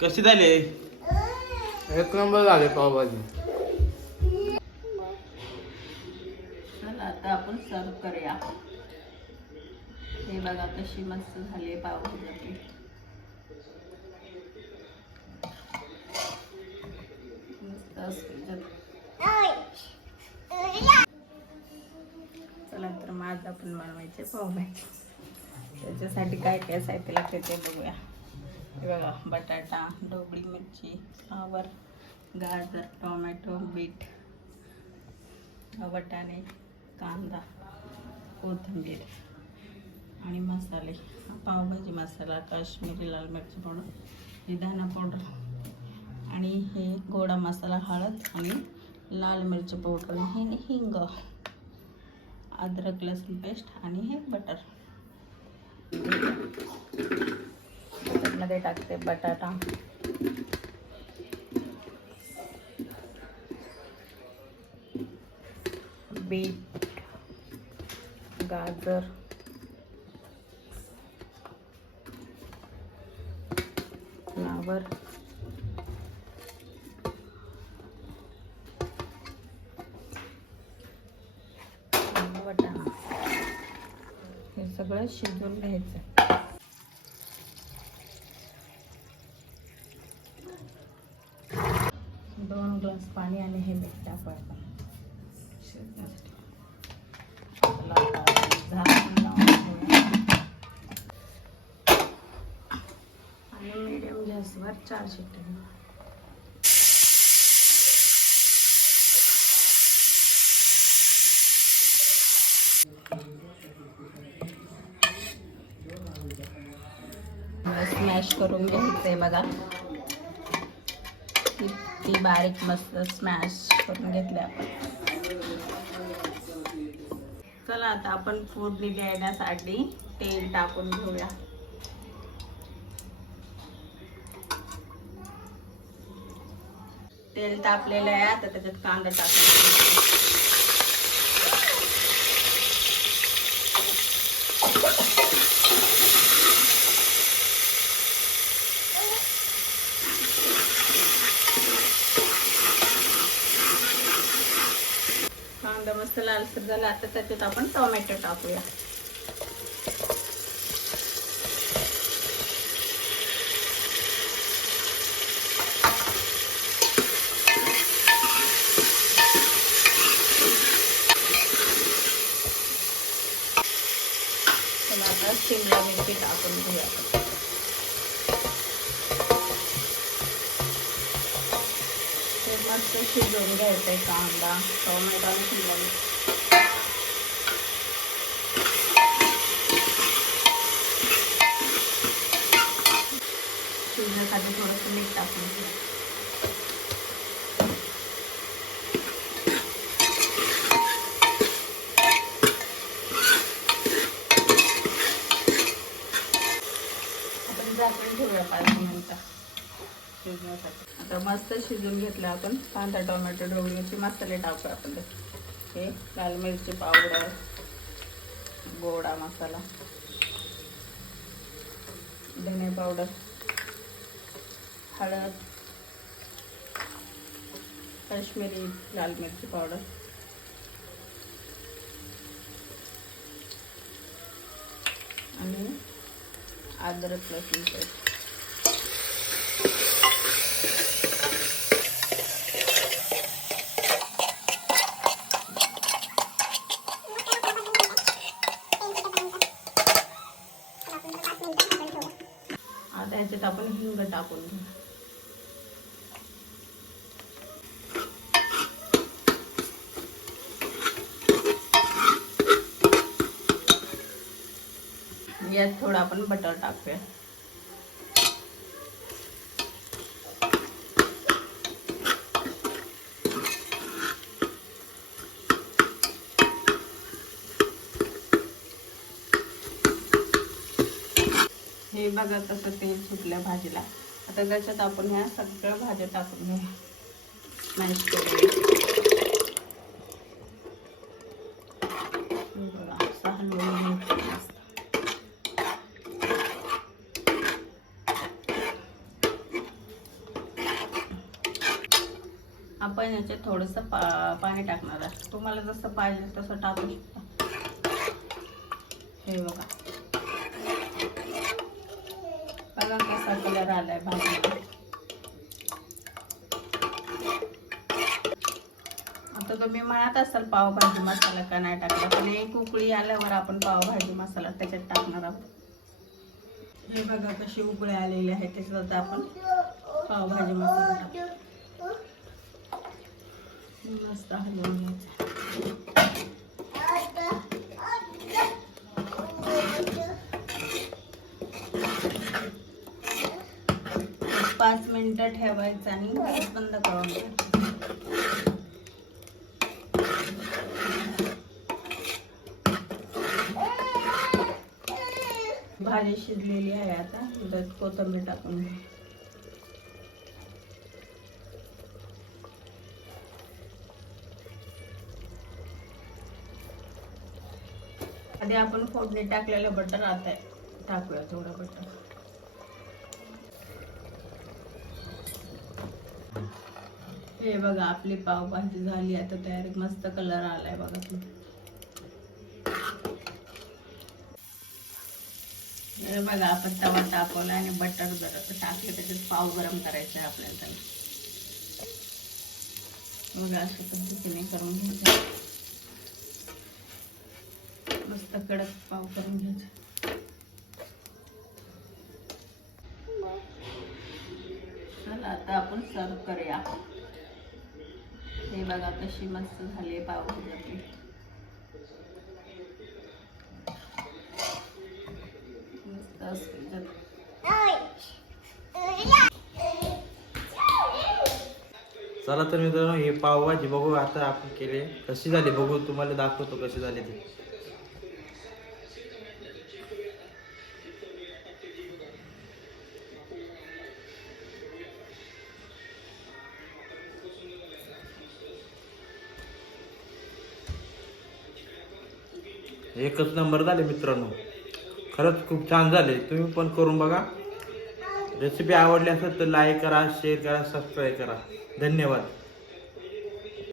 कशी झाली? एक नंबर झाले पावभाजी. चला आता आपण सर्व करूया. हे बघा कशी मस्त झाली आहे पावभाजी आपली. मस्त असते. चला तर मग आज आपण बनवायचे पावभाजी. त्याच्यासाठी काय काय साहित्य लागते ते बघूया. हे बघा बटाटा, ढोबळी मिरची, फ्लावर, गाजर, टोमॅटो, बीट, वाटाणे, कांदा, कोथिंबीर आणि मसाले. पावभाजी मसाला, काश्मीरी लाल मिरची पावडर, हे धना पावडर आणि हे गोडा मसाला, हळद आणि लाल मिरची पावडर, हे हिंग, अद्रक लसूण पेस्ट आणि हे बटर. त्यामध्ये टाकते बटाटा, बीट, गाजर, फ्लावर, वाटाणा. हे सगळं शिजवून घ्यायचं. दोन ग्लास पाणी आणि हे मीठ टाकू आपण शिजण्यासाठी. आणि मीडियम गॅसवर 4 शिट्ट्या. स्मॅश करून घ्यायचंय बघा. ती बारीक मस्त स्मॅश करून घेतली आपण. चला आता आपण फोडणी देण्यासाठी तेल टाकून घेऊया. तेल तापलेलं आहे. आता त्याच्यात कांदा टाकून कांदा मस्त लालसर झाला. आता त्याच्यात आपण टोमॅटो टाकूया. चला आता शिमला मिरची टाकून घेऊया. मस्त शिजवून घ्यायचंय कांदा, टोमॅटो आणि शिमला मिरची. शिजण्यासाठी थोडंसं मीठ टाकून घ्या. आपण झाकण ठेवूया 5 मिनिटं शिजण्यासाठी. आता मस्त शिजून घेतलं आपण. कांदा, टोमॅटो, ढोबळी मिरची, मसाले टाकू आपण. हे लाल मिरची पावडर, गोडा मसाला, धने पावडर, हळद, काश्मीरी लाल मिरची पावडर आणि अद्रक लसूण पेस्ट. आता ह्याच्यात आपण हिंग टाकून घेऊ. यात थोडं आपण बटर टाकूया. हे बघा कसं तेल सुटलं भाजीला. आता त्याच्यात आपण ह्या सगळ्या भाज्या टाकून घेऊ. मॅश करूया. बघा असं हलवून घ्यायचं मस्त. आपण याच्यात थोडंसं पाणी टाकणार आहे. तुम्हाला जसं पाहिजे तसं टाकू शकता. हे बघा बघा कसा कलर आलाय भाजीला. आता तुम्ही म्हणत असाल पावभाजी मसाला का नाही टाकला, पण एक उकळी आल्यावर आपण पावभाजी मसाला त्याच्यात टाकणार आहोत. हे बघा कशी उकळी आलेली आहे, त्याच्यात आपण पावभाजी मसाला टाकू. मस्त हलवून घ्यायचं. 5 मिनिटं ठेवायचं आणि गॅस बंद करून घ्यायचं. भाजी शिजलेली आहे. आता त्यात कोथिंबीर टाकून घ्या. आधी आपण फोडणी टाकलेलं बटर आता टाकूया थोडं बटर. हे बघा आपली पावभाजी झाली आता तयार. मस्त कलर आलाय बघा तुम्ही. हे बघा आपण तवा तापवला आणि बटर जरा टाकलं, त्याच्यात पाव गरम करायचं आहे आपल्याला. त्याला बघा अशा पद्धतीने करून घ्यायचं. मस्त कडक पाव करून घ्यायचे. चला आता आपण सर्व करूया. हे बघा कशी मस्त झाली पावभाजी आपली. मस्त असते. चला तर मित्रांनो हे पावभाजी बघू आता आपण केले कशी झाली बघू, तुम्हाला दाखवतो कशी झाली ती. एकच नंबर झाले मित्रांनो, खरंच खूप छान झाले. तुम्ही पण करून बघा. रेसिपी आवडली असेल तर लाईक करा, शेअर करा, सबस्क्राईब करा. धन्यवाद.